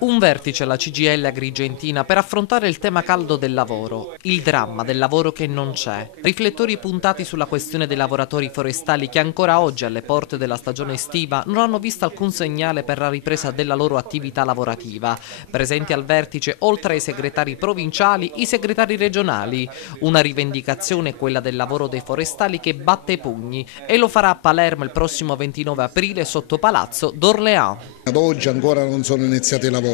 Un vertice alla CGIL Agrigentina per affrontare il tema caldo del lavoro, il dramma del lavoro che non c'è. Riflettori puntati sulla questione dei lavoratori forestali che ancora oggi alle porte della stagione estiva non hanno visto alcun segnale per la ripresa della loro attività lavorativa. Presenti al vertice, oltre ai segretari provinciali, i segretari regionali. Una rivendicazione, quella del lavoro dei forestali, che batte i pugni e lo farà a Palermo il prossimo 29 aprile sotto Palazzo d'Orléans. Ad oggi ancora non sono iniziati i lavori,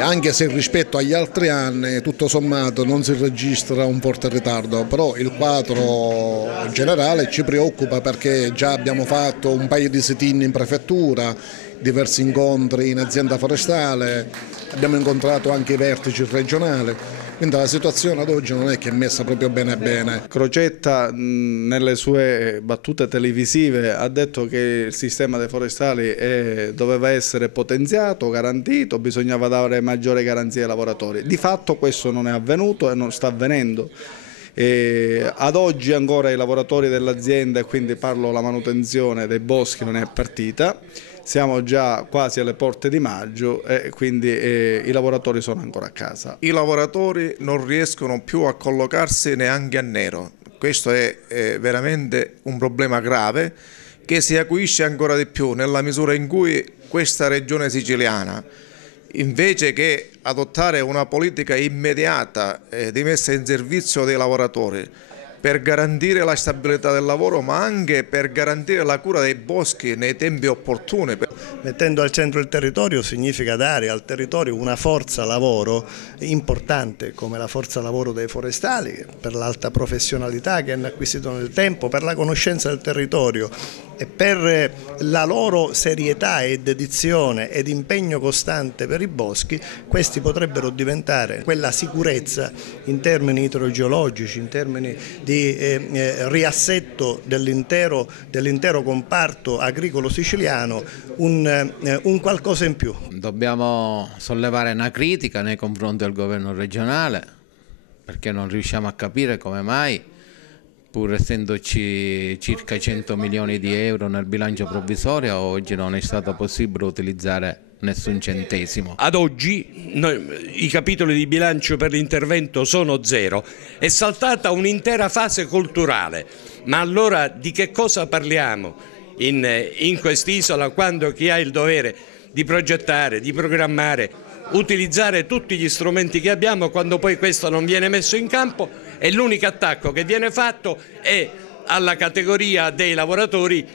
anche se rispetto agli altri anni tutto sommato non si registra un forte ritardo, però il quadro generale ci preoccupa perché già abbiamo fatto un paio di sit-in in prefettura, diversi incontri in azienda forestale, abbiamo incontrato anche i vertici regionali. Quindi la situazione ad oggi non è che è messa proprio bene bene. Crocetta nelle sue battute televisive ha detto che il sistema dei forestali doveva essere potenziato, garantito, bisognava dare maggiore garanzia ai lavoratori. Di fatto questo non è avvenuto e non sta avvenendo. Ad oggi ancora i lavoratori dell'azienda, e quindi parlo la manutenzione dei boschi, non è partita. Siamo già quasi alle porte di maggio e quindi i lavoratori sono ancora a casa. I lavoratori non riescono più a collocarsi neanche a nero. Questo è veramente un problema grave che si acuisce ancora di più nella misura in cui questa regione siciliana, invece che adottare una politica immediata di messa in servizio dei lavoratori, per garantire la stabilità del lavoro ma anche per garantire la cura dei boschi nei tempi opportuni. Mettendo al centro il territorio significa dare al territorio una forza lavoro importante come la forza lavoro dei forestali, per l'alta professionalità che hanno acquisito nel tempo, per la conoscenza del territorio e per la loro serietà e dedizione ed impegno costante per i boschi. Questi potrebbero diventare quella sicurezza in termini idrogeologici, in termini di riassetto dell'intero comparto agricolo siciliano, un qualcosa in più. Dobbiamo sollevare una critica nei confronti del governo regionale perché non riusciamo a capire come mai, pur essendoci circa 100 milioni di euro nel bilancio provvisorio, oggi non è stato possibile utilizzare nessun centesimo. Ad oggi i capitoli di bilancio per l'intervento sono zero, è saltata un'intera fase culturale, ma allora di che cosa parliamo in quest'isola quando chi ha il dovere di progettare, di programmare, utilizzare tutti gli strumenti che abbiamo, quando poi questo non viene messo in campo e l'unico attacco che viene fatto è alla categoria dei lavoratori.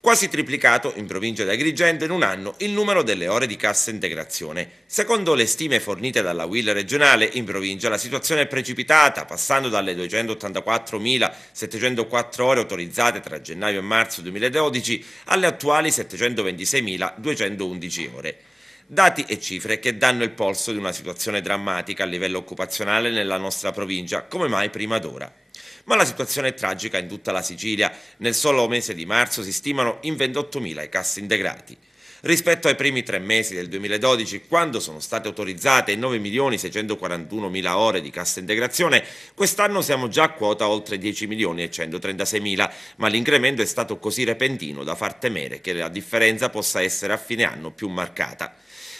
Quasi triplicato in provincia di Agrigento in un anno il numero delle ore di cassa integrazione. Secondo le stime fornite dalla UIL regionale, in provincia la situazione è precipitata, passando dalle 284.704 ore autorizzate tra gennaio e marzo 2012 alle attuali 726.211 ore. Dati e cifre che danno il polso di una situazione drammatica a livello occupazionale nella nostra provincia, come mai prima d'ora. Ma la situazione è tragica in tutta la Sicilia. Nel solo mese di marzo si stimano in 28.000 i cassaintegrati. Rispetto ai primi 3 mesi del 2012, quando sono state autorizzate 9.641.000 ore di cassa integrazione, quest'anno siamo già a quota oltre 10.136.000, ma l'incremento è stato così repentino da far temere che la differenza possa essere a fine anno più marcata.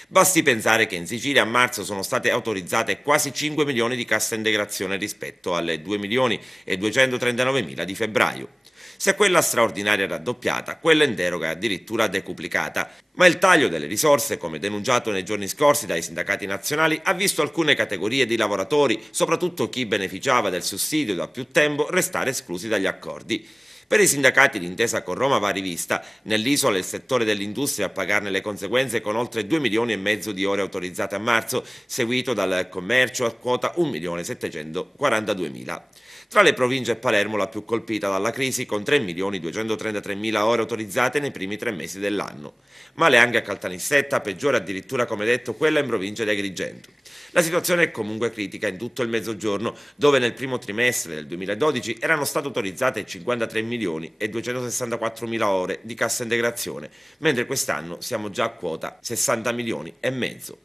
Basti pensare che in Sicilia a marzo sono state autorizzate quasi 5 milioni di cassa integrazione rispetto alle 2.239.000 di febbraio. Se quella straordinaria è raddoppiata, quella in deroga è addirittura decuplicata. Ma il taglio delle risorse, come denunciato nei giorni scorsi dai sindacati nazionali, ha visto alcune categorie di lavoratori, soprattutto chi beneficiava del sussidio da più tempo, restare esclusi dagli accordi. Per i sindacati l'intesa con Roma va rivista. Nell'isola il settore dell'industria a pagarne le conseguenze con oltre 2 milioni e mezzo di ore autorizzate a marzo, seguito dal commercio a quota 1.742.000. Tra le province è Palermo la più colpita dalla crisi, con 3.233.000 ore autorizzate nei primi 3 mesi dell'anno. Male anche a Caltanissetta, peggiore addirittura, come detto, quella in provincia di Agrigento. La situazione è comunque critica in tutto il Mezzogiorno, dove nel primo trimestre del 2012 erano state autorizzate 53.264.000 ore di cassa integrazione, mentre quest'anno siamo già a quota 60 milioni e mezzo.